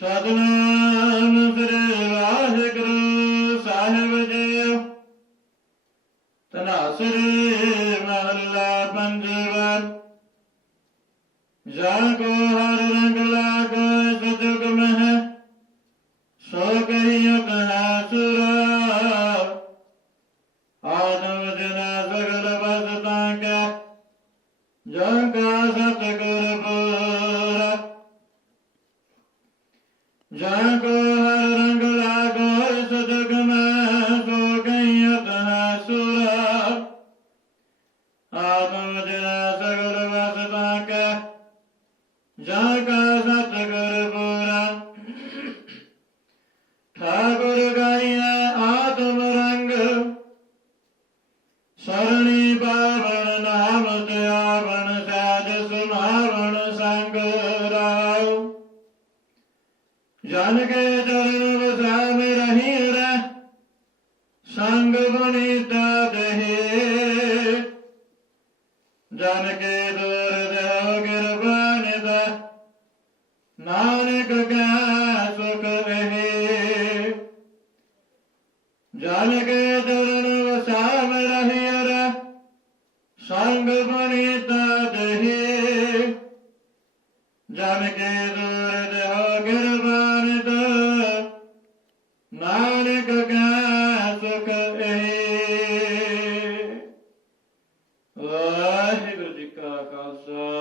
ਸਤਨਾਮ ਸ੍ਰੀ ਵਾਹਿਗੁਰੂ ਸਾਹਿਬ ਜੀ। ਤਨਾਸਰੀ ਮਹੱਲਾ ਪੰਜਵਾ। ਜਾ ਕੋ ਹਰ ਰੰਗ ਲਾਗੋ ਸਜੁਗ ਮਹਿ, ਸੋ ਕਹੀਓ ਕਹਾ ਸੁਰਾ ਆਦਮ ਜਨਾ ਸਗਲ ਬਸਤਾਂ ਕੈ ਜਨ ਕਾ ਜਨ ਕੋ ਰੰਗ ਲਾਗੋ ਸਜੁਗ ਮਹਿ ਸੋ ਕਹੀਓ ਕਹਾ ਸੁਰਾ। ਆਤਮ ਜਨਾ ਸਗਲ ਵਸਤਾਂ ਕੈ ਜਾ ਕਾ ਸਤਿਗੁਰ ਪੁਰਾ। ਠਾਕੁਰ ਗਾਈਐ ਆਤਮ ਰੰਗ, ਸਰਣੀ ਬਾਵਣ ਨਾਮ ਤੇ ਆਵਣ ਸਹਿਜ ਸੁਨਾਵਣ ਸੰਗ। ਜਨ ਕੇ ਚਰਨ ਵਸਾਮ ਰਹੀ ਰਹਿ ਸੰਗ ਬਨੀਤਾ ਦੇਹ ਜਨ ਕੇ ਦੂਰ ਦੇਹ ਗਿਰਬਾਨ ਦਾ ਨਾਨਕ ਕੈ ਸੁਖ ਰਹੇ ਜਨ ਕੇ ਚਰਨ ਵਸਾਮ ਰਹੀ ਰਹਿ ਸੰਗ ਬਨੀਤਾ ਦੇਹ ਜਨ ਕੇ ਦੂਰ ਦੇਹ ਗਿਰਬਾਨ 아, 해가 지까 가사.